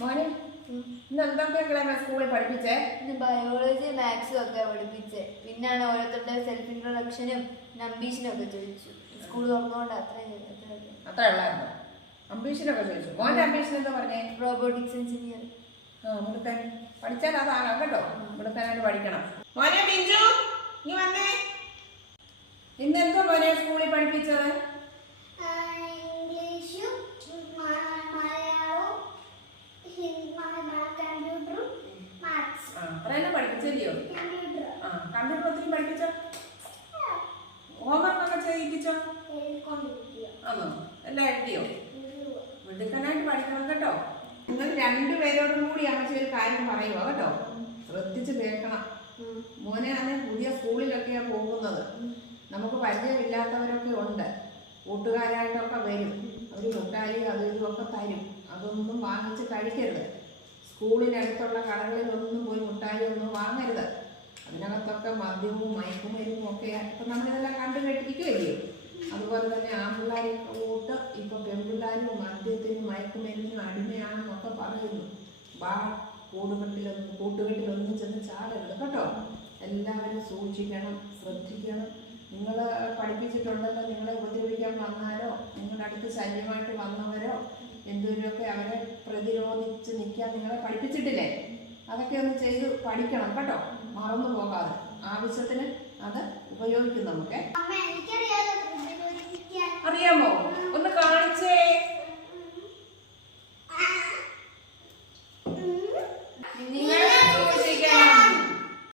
മോനെ ഇന്ന് എന്തൊക്കെയാണ് സ്കൂളിൽ പഠിപ്പിച്ചേ? ഇന്ന് ബയോളജി മാത്സും ഒക്കെ പഠിപ്പിച്ചേ. പിന്നാണ് ഓരോരുത്തരുടെ സെൽഫ് ഇൻട്രൊഡക്ഷനും നമ്പീഷനും ഒക്കെ ചോദിച്ചു. സ്കൂൾ തുറന്നുകൊണ്ട് അത്രേ ഉള്ളായിരുന്നു. അംബീഷനൊക്കെ ചോദിച്ചു. മോന്റെ അംബീഷൻ എന്താ പറഞ്ഞേ? Robotics engineer. ഇവിടുത്തെ പഠിച്ചാൽ അതാകാം കേട്ടോ. ഇവിടുത്തെ പഠിക്കണം. മോനെ ബിഞ്ചു നീ വന്നേ. ഇന്ന് എന്തോ മോനെ സ്കൂളിൽ പഠിപ്പിച്ചത്? പഠിപ്പിച്ചോ? കമ്പ്യൂട്ടർ ഒത്തിരി പഠിപ്പിച്ചോ? ഹോംവർക്ക് ഒക്കെ ചെയ്യിപ്പിച്ചോ? ആണോ? എല്ലാം എഴുതിയോ? മിടുക്കനായിട്ട് പഠിക്കണം കേട്ടോ. നിങ്ങൾ രണ്ടുപേരോടും കൂടി അമ്മച്ചി ഒരു കാര്യം പറയുക കേട്ടോ. ശ്രദ്ധിച്ച് കേൾക്കണം. മോനെ അന്ന് പുതിയ സ്കൂളിലൊക്കെയാണ് പോകുന്നത്. നമുക്ക് പരിചയമില്ലാത്തവരൊക്കെ ഉണ്ട്. കൂട്ടുകാരായിട്ടൊക്കെ വരും. അവർ മുട്ടായി അത് ഇതുമൊക്കെ തരും. അതൊന്നും വാങ്ങിച്ച് കഴിക്കരുത്. സ്കൂളിനടുത്തുള്ള കടകളിലൊന്നും പോയി മുട്ടായി ഒന്നും വാങ്ങരുത്. അതിനകത്തൊക്കെ മദ്യവും മയക്കുമരുന്നും ഒക്കെ ഇപ്പം നമ്മളിതെല്ലാം കണ്ടു കേട്ടിരിക്കുകയല്ലോ. അതുപോലെ തന്നെ ആൺപിള്ളേരൊക്കെ കൂട്ട് ഇപ്പം പെൺപിള്ളേരും മദ്യത്തിനും മയക്കുമരുന്നിനും അടിമയാണെന്നൊക്കെ പറയുന്നു. കൂട്ടുകെട്ടിലൊന്നും ചെന്ന് ചാടരുത് കേട്ടോ. എല്ലാവരും സൂക്ഷിക്കണം, ശ്രദ്ധിക്കണം. നിങ്ങൾ പഠിപ്പിച്ചിട്ടുണ്ടല്ലോ, നിങ്ങളെ ഉപദ്രവിക്കാൻ വന്നാലോ നിങ്ങളുടെ അടുത്ത് ശല്യമായിട്ട് വന്നവരോ എന്തെങ്കിലുമൊക്കെ അവരെ പ്രതിരോധിച്ച് നിൽക്കാൻ നിങ്ങളെ പഠിപ്പിച്ചിട്ടില്ലേ? അതൊക്കെ ഒന്ന് ചെയ്ത് പഠിക്കണം കേട്ടോ. മറന്നു പോകാതെ ആവശ്യത്തിന് അത് ഉപയോഗിക്കും. നമുക്ക് അറിയാമോ? ഒന്ന് കാണിച്ചേ.